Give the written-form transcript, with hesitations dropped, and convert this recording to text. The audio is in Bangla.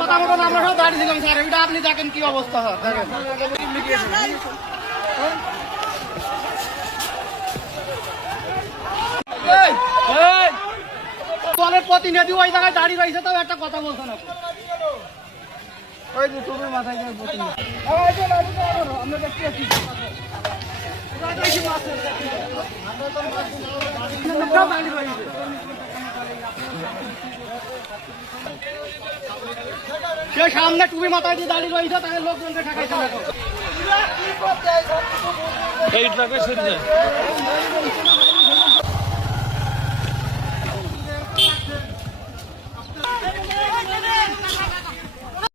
কথা মতন আমরা সব দাঁড়িয়েছিলাম স্যার, এটা আপনি দেখেন কি অবস্থা হয় দেখেন। দলের প্রতিনিধি ওই জায়গায় দাঁড়িয়ে রয়েছে, তাও একটা কথা বলছো না। ওই যে তুমি মাথায় সে সামনে টুপি মাথায় দিয়ে দাঁড়িয়ে রয়েছে, তাকে লোকজনকে ঠেকাইছে।